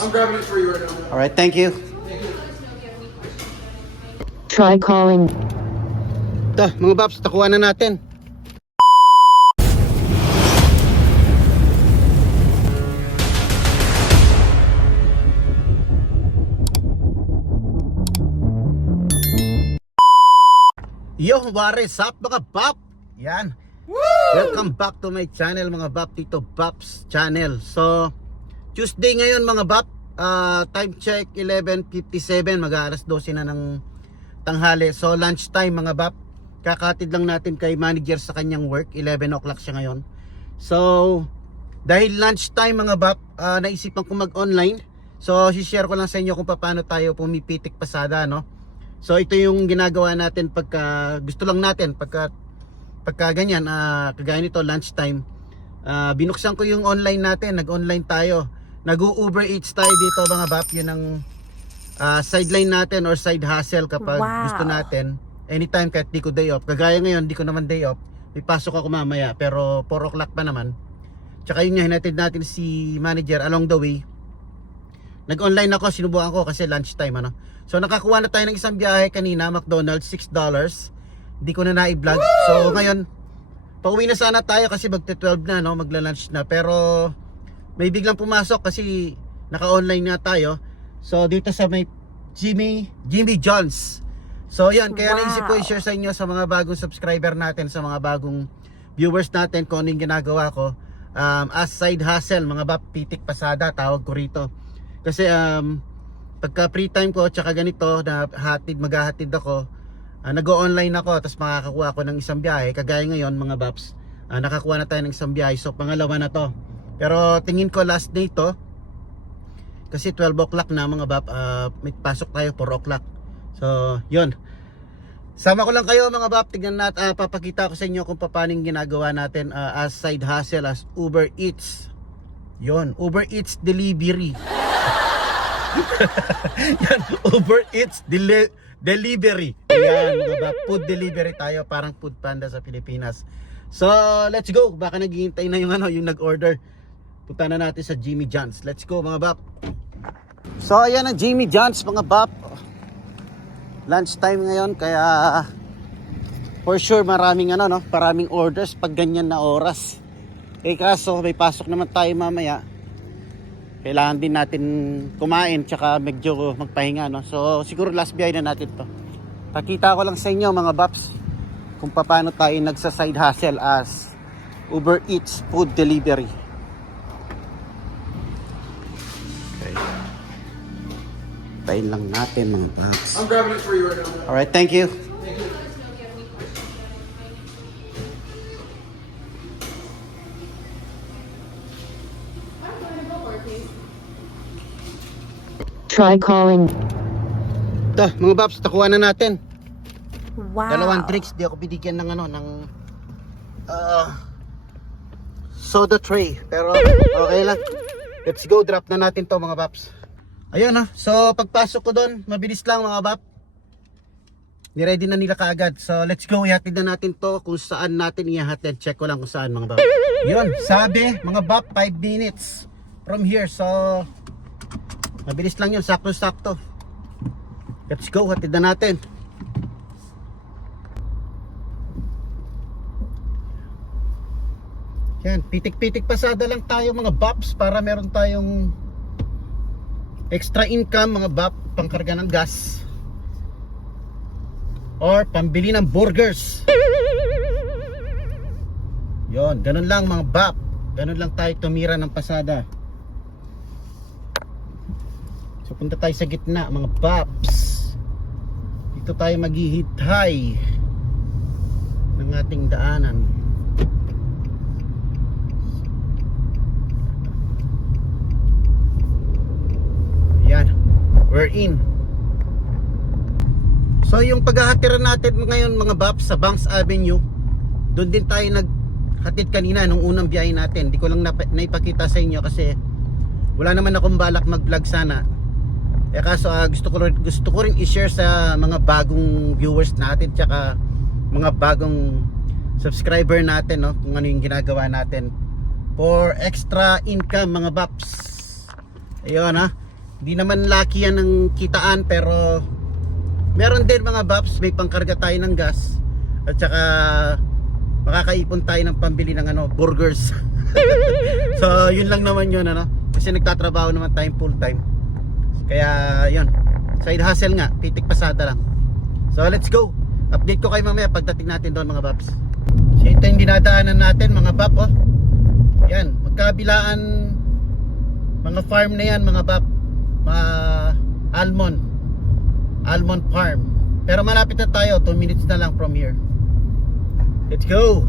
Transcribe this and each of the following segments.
I'm grabbing it for you right now. Alright, thank you. Try calling. Ito, mga Babs, takuha na natin. Yo, what is up mga Bap? Yan. Welcome back to my channel mga Bap, Tito Baps channel. So, Tuesday ngayon mga Bap, time check 11:57, mag-aalas 12 na ng tanghali. So, lunch time mga Bap. Kakatid lang natin kay manager sa kanyang work, 11 o'clock siya ngayon. So, dahil lunch time mga Bap, naisipan ko mag-online. So, share ko lang sa inyo kung paano tayo pumipitik pasada, no? So ito yung ginagawa natin pagka gusto lang natin pagka ganyan, kagaya nito lunchtime, binuksan ko yung online natin, nag-online tayo, nag-Uber Eats tayo dito mga Bap. Yun ang sideline natin or side hustle kapag gusto natin anytime, kahit di ko day off. Kagaya ngayon di ko naman day off, may pasok ako mamaya pero 4 o'clock pa naman. Tsaka yun nga, hinatid natin si manager along the way. Nag-online ako, sinubukan ko kasi lunchtime ano. So nakakuha na tayo ng isang biyahe kanina, McDonald's, $6. Hindi ko na na-i-vlog. So ngayon, pauwi na sana tayo kasi magte-12 na, no, magla-lunch na. Pero may biglang pumasok kasi naka-online nga tayo. So dito sa may Jimmy John's. So yan, kaya naisip ko i-share sa inyo, sa mga bagong subscriber natin, sa mga bagong viewers natin, kung ano yung ginagawa ko. As side hustle, mga Bap, pitik pasada, tawag ko rito. Kasi pagka free time ko tsaka ganito na maghahatid ako, nag-o-online ako, tapos makakakuha ako ng isang biyahe. Kagaya ngayon mga Baps, nakakuha na tayo ng isang biyahe, so pangalawa na to. Pero tingin ko last day to kasi 12 o'clock na mga Bap, may pasok tayo 4 o'clock. So yun, sama ko lang kayo mga Bap, tignan natin, papakita ko sa inyo kung paano yung ginagawa natin as side hustle, as Uber Eats. Yun, Uber Eats delivery. Yan, Uber Eats delivery. Ayan, mga food delivery tayo, parang Food Panda sa Pilipinas. So, let's go. Baka naghihintay na yung yung nag-order. Punta na natin sa Jimmy John's. Let's go mga Bap. So, ayan ang Jimmy John's mga Bap. Lunch time ngayon, kaya for sure maraming maraming orders pag ganyan na oras. Kaso may pasok naman tayo mamaya. Kailangan din natin kumain tsaka medyo magpahinga, no? So siguro last biyahe na natin to. Pakita ko lang sa inyo mga Baps kung paano tayo nagsa side hustle as Uber Eats food delivery. Okay. Tayin lang natin mga Baps. I'm grabbing it for you right now. Alright, thank you. Try calling. Ito, mga Baps, takuha na natin. Wow. Dalawang drinks, di ako binigyan ng ng soda tray. Pero okay lang. Let's go, drop na natin to mga Baps. Ayun so pagpasok ko doon, mabilis lang mga Bap. Niready na nila kaagad. So let's go, ihatid na natin to kung saan natin ihatid. Check ko lang kung saan mga Bap. Yun, sabi mga Bap, 5 minutes from here. So mabilis lang yun, sakto-sakto. Let's go, hatid na natin. Yan, pitik-pitik pasada lang tayo mga Baps para meron tayong extra income mga Bap, pangkarga ng gas or pambili ng burgers. Yon, ganun lang mga Bap, ganun lang tayo tumira ng pasada. So punta tayo sa gitna mga Baps. Dito tayo maghihitay ng ating daanan. Yan, we're in. So yung paghahatiran natin ngayon mga Baps sa Banks Avenue, doon din tayo naghatid kanina nung unang biyahe natin. Di ko lang naipakita sa inyo kasi wala naman akong balak mag-vlog sana. Kaso gusto ko rin i-share sa mga bagong viewers natin tsaka mga bagong subscriber natin, no, kung ano yung ginagawa natin for extra income mga Baps. Ayun Hindi naman lucky yan ng kitaan, pero meron din mga Baps, may pangkarga tayo ng gas. At saka makakaipon tayo ng pambili ng burgers. So yun lang naman yun, kasi nagtatrabaho naman tayong full time. Kaya yun, side hustle nga, pitik pasada lang. So let's go. Update ko kayo mamaya pagdating natin doon mga Baps. So ito yung dinadaanan natin mga Bap, oh. Yan, magkabilaan mga farm na yan mga Bap. Mga almond farm. Pero malapit na tayo, 2 minutes na lang from here. Let's go.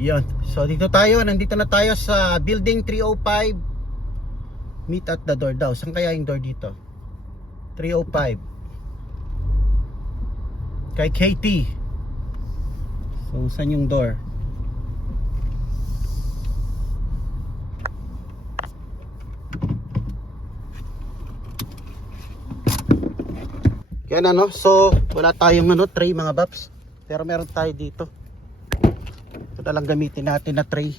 Yan, so dito tayo, nandito na tayo sa building 305. Meet at the door daw. Saan kaya yung door dito? 305 kay KT. So saan yung door? Yan so wala tayong tray mga Baps. Pero meron tayo dito. Ito na lang gamitin natin na tray.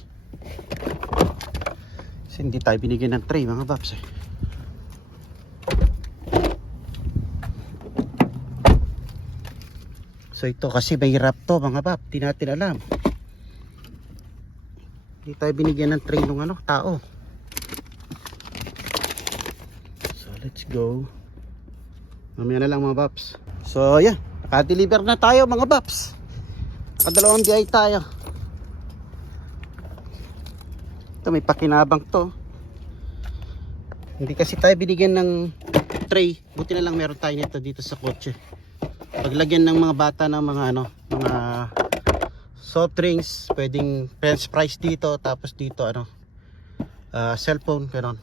Kasi hindi tayo binigyan ng tray mga Baps So ito kasi may wrap to mga Bap, di natin alam. Hindi tayo binigyan ng tray ng tao. So let's go. Mamaya na lang mga Baps. So yeah, naka-deliver na tayo mga Baps. Nakadalawang biyahe tayo. Ito may pakinabang to. Hindi kasi tayo binigyan ng tray. Buti na lang meron tayo nito dito sa kotse. Paglagyan ng mga bata ng mga mga soft drinks, pwedeng french fries dito, tapos dito cellphone, gano'n.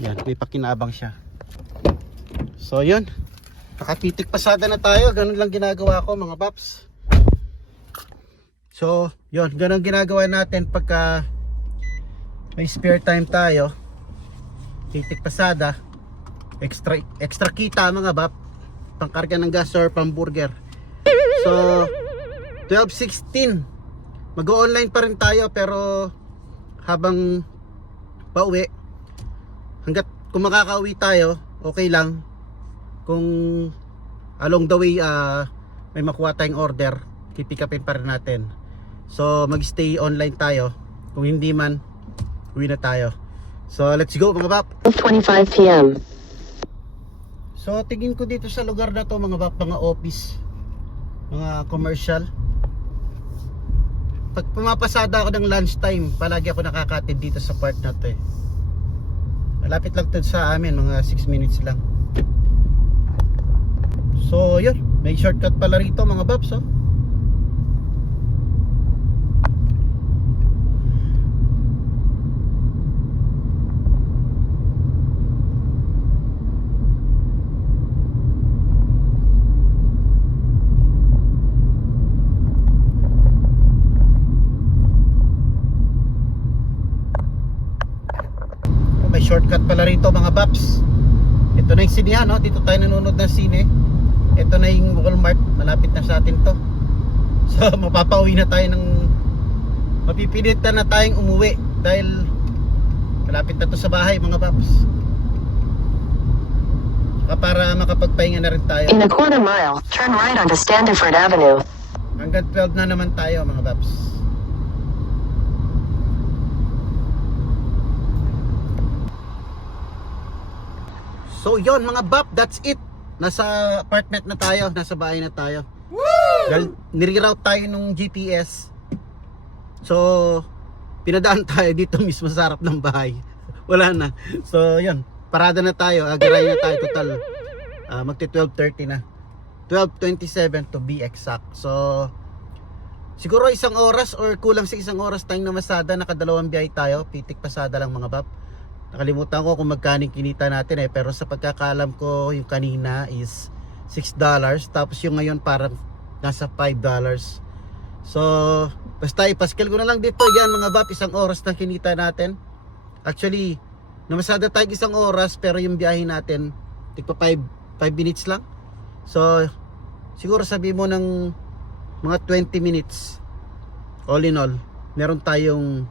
Yan, may pakinabang siya. So yun, nakapitik pasada na tayo. Ganun lang ginagawa ko mga Paps. So yun, ganun ginagawa natin pagka may spare time tayo. Pitik pasada, extra kita mga Bap, pangkarga ng gas or pamburger. So 12:16 mag-o-online pa rin tayo, pero habang pauwi, hanggat kung makakauwi tayo okay lang. Kung along the way may makuha tayong order, pipick upin pa rin natin. So mag-stay online tayo. Kung hindi man, uwi na tayo. So let's go mga Bap. 12:25 p.m. So tingin ko dito sa lugar na to mga Bap, mga office, mga commercial. Pag pumapasada ako ng lunchtime, palagi ako nakakatid dito sa part na to Malapit lang to sa amin, mga 6 minutes lang. So yun, may shortcut pala rito mga Babs May shortcut pala rito mga Babs. Ito na yung sinehan, dito tayo nanonood ng sine. Ito na yung Walmart, malapit na sa atin to. So mapapauwi na tayo mapipilitan na tayong umuwi dahil malapit na to sa bahay mga Paps. Saka para makapagpahinga na rin tayo. In a quarter mile, turn right onto Standiford Avenue. Hanggang 12 na naman tayo mga Paps. So yon mga Bap, that's it. Nasa apartment na tayo, nasa bahay na tayo. Nire-route tayo nung GPS. So pinadaan tayo dito mismo sa harap ng bahay. Wala na. So yun, parada na tayo, agaray na tayo total. Magti 12:30 na. 12:27 to be exact. So siguro isang oras or kulang sa isang oras tayong namasada, nakadalawang biyahe tayo, pitik pasada lang mga Bap. Nakalimutan ko kung magkano kinita natin pero sa pagkakalam ko yung kanina is $6, tapos yung ngayon parang nasa $5. So basta ipaskil ko na lang dito yan mga Bap, isang oras na kinita natin. Actually namasada tayo isang oras, pero yung biyahe natin tigpa 5 minutes lang. So siguro sabi mo ng mga 20 minutes all in all, meron tayong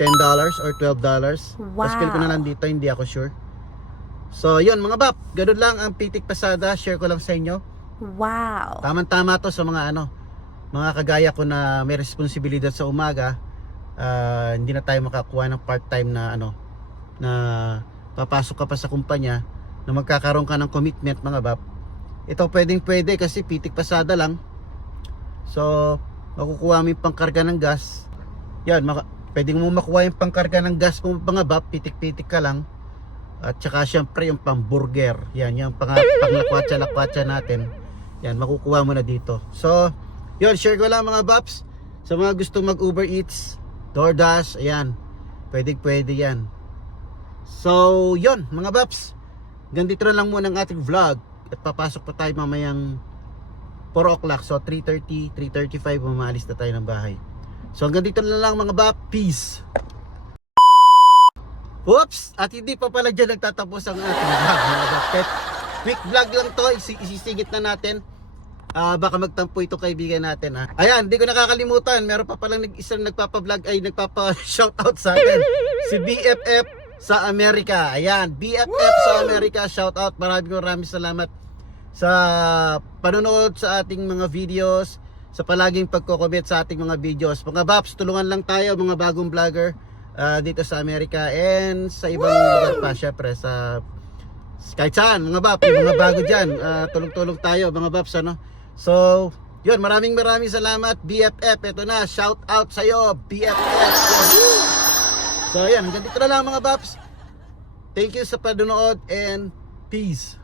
$10 or $12. Tapos feel ko na lang dito, hindi ako sure. So yun mga bap, ganun lang ang Pitik Pasada, share ko lang sa inyo. Wow. Tama-tama to sa mga mga kagaya ko na may responsibilidad sa umaga. Hindi na tayo makakuha ng part-time na na papasok ka pa sa kumpanya, na magkakaroon ka ng commitment mga bap. Ito pwede kasi Pitik Pasada lang. So makukuha mo yung pangkarga ng gas. Yan, pwedeng mo makuha yung pangkarga ng gas mo mga bap, pitik-pitik ka lang. At saka syempre yung pang-burger. Yan, yung pang-lakwatsa natin. Yan, makukuha mo na dito. So, yun, share ko lang mga baps. Sa mga gusto mag-Uber Eats, DoorDash, ayan. Pwede yan. So, yun, mga baps. Ganito na lang muna ang ating vlog. At papasok pa tayo mamayang 4 o'clock. So, 3:30, 3:35, mamalis na tayo ng bahay. So, hanggang dito na lang mga bap. Peace! Oops! At hindi pa pala dyan nagtatapos ang ating vlog mga bap. Quick vlog lang to, isisingit na natin. Baka magtampo itong kaibigan natin ha. Ayan, hindi ko nakakalimutan, meron pa palang isang nagpapa-vlog ay nagpapa-shoutout sa atin. Si BFF sa Amerika. Ayan, BFF sa Amerika, shoutout. Maraming salamat sa panonood sa ating mga videos, sa palaging pagko-comment sa ating mga videos. Mga baps, tulungan lang tayo mga bagong vlogger dito sa Amerika and sa ibang lugar pa, syempre sa kahit saan mga bap, yung mga bago dyan, tulong-tulong tayo mga baps So, yun, maraming salamat BFF, ito na, shout out sa'yo BFF. So yan, hanggang dito na lang mga baps. Thank you sa panonood and peace.